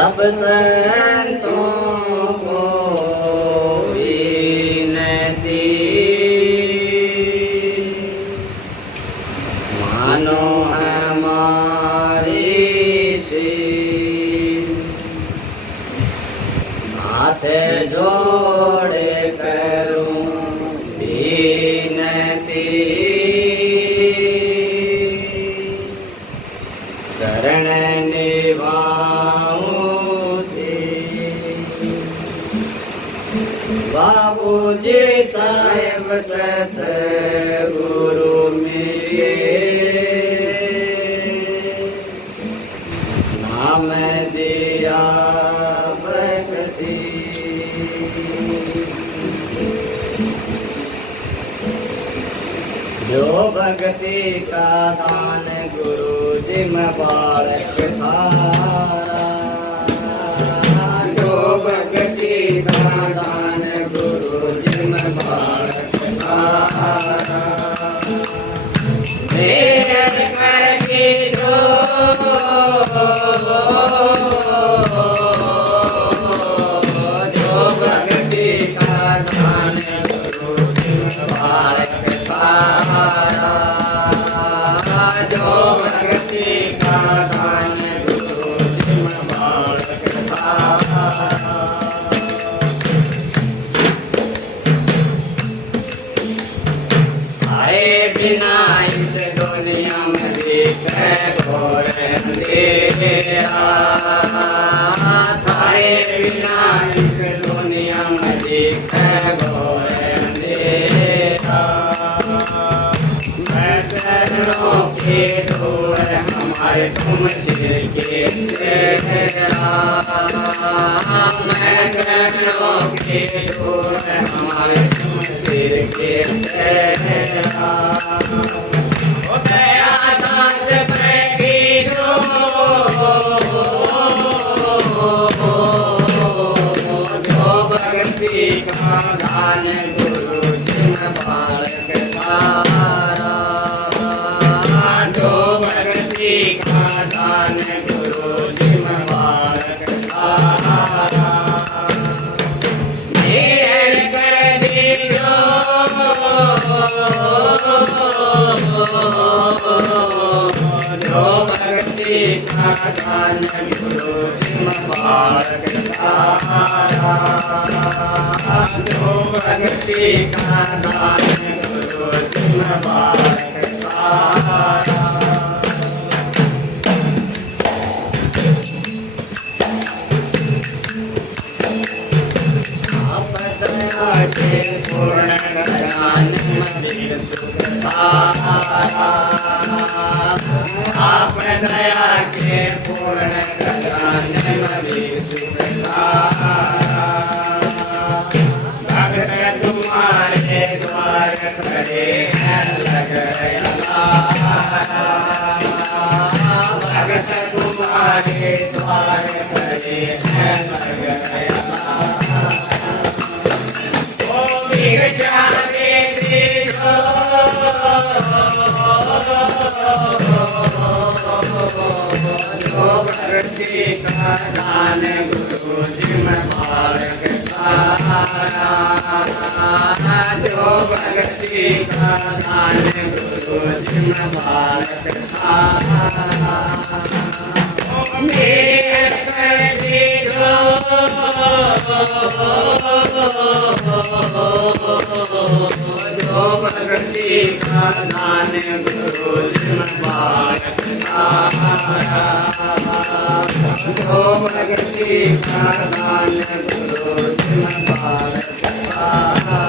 सब संतों को विनती, मानो हमारी सी हाथ जोड़े करूं विनती, शरण निभाऊं सी। बाबूजी साहेब सतगुरु मिले, नाम दिया बकसी। जो भक्ति का दान गुरु जी में बालक थारा, जो भक्ति का दान गुरु जी में बालक थारा, देर करके जो भक्ति का दान गुरु जी में बालक थारा, जो भक्ति का दान गुरु जी में बालक थारा। आए बिना इस दुनिया में दिखे घोर अंधेरा, आए बिना इस दुनिया में दिखे घोर अंधेरा, मैं चरणों के दूर हमारे तुम सिर के तेरा, मैं चरणों के दूर हमारे तुम सिर के तेरा। ओ दया दास की जो भक्ति का दान गुरु जी में बालक थारा, जो भक्ति का दान गुरु जी में बालक थारा, मेहर कर दीजो जो भक्ति का दान गुरु जी में बालक थारा, जो भक्ति का दान गुरु जी में बालक थारा। आप दया के पूर्ण ज्ञान मंदिर सुख सारा, आप दया के पूर्ण ज्ञान मंदिर सुख सारा, भक्त तुम्हारे द्वार खड़े हैं लग भक्त तुम्हारे द्वार खड़े हैं लग ओ भीख चाहे देखो, जो भक्ति का दान गुरु जी में बालक थारा, जो भक्ति का दान गुरु जी में बालक थारा, मेहर कर दीजो जो भक्ति का दान गुरु जी में बालक थारा, जो भक्ति का दान गुरु जी में बालक थारा।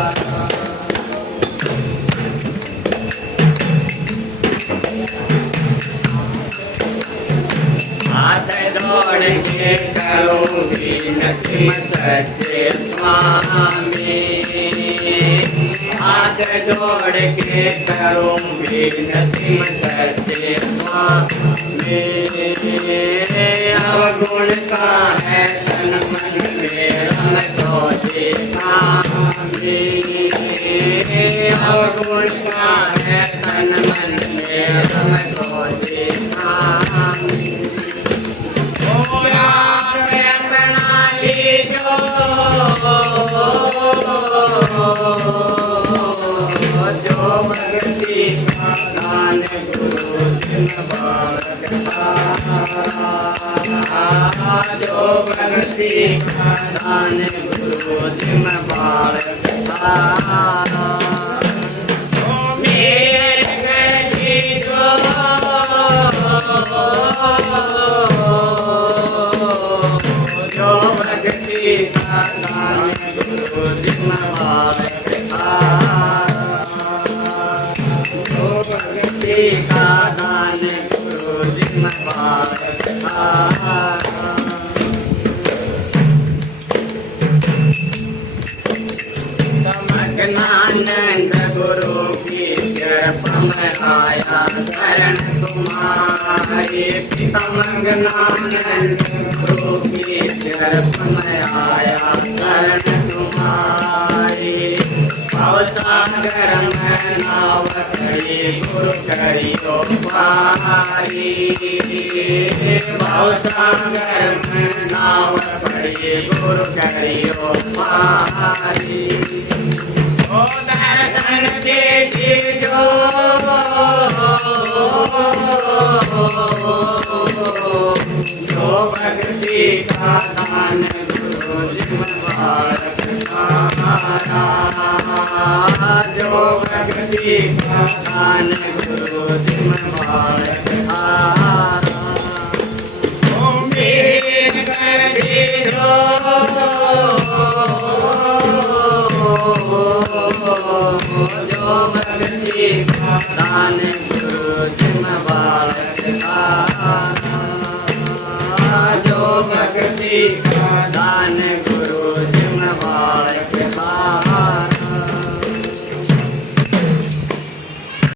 हाथ जोड़ के करूँगी नसीम सच्चे स्वामी, हाथ जोड़ के करूँगी नसीम सच्चे स्वामी, अवगुण का है तन मन मेरा मैं तो देखा, अवगुण का है तन मन मेरा मैं तो देखा। Oh, yeah. जो भक्ति का दान गुरु जिन बालक जो भक्ति का दान गुरु जिन बालक जो भक्ति का दान गुरु जिन बालक जो भक्ति का दान गुरु जिन बालक समग्नानंद गुरु की कृपा में आया शरण तुम्हारी समग्नानंद गुरु की कृपा में आया शरण तुम्हारी भवसागर में नाव करी गुरु करियो पारी भवसागर में नाव करी गुरु करियो पारी ओ दर्शन दीजिए जो भक्ति का दान गुरु जिन बालक जो भक्ति का दान गुरु जिन बालक कर दीजो जो भक्ति का दान गुरु जिन बालक जो भक्ति का दान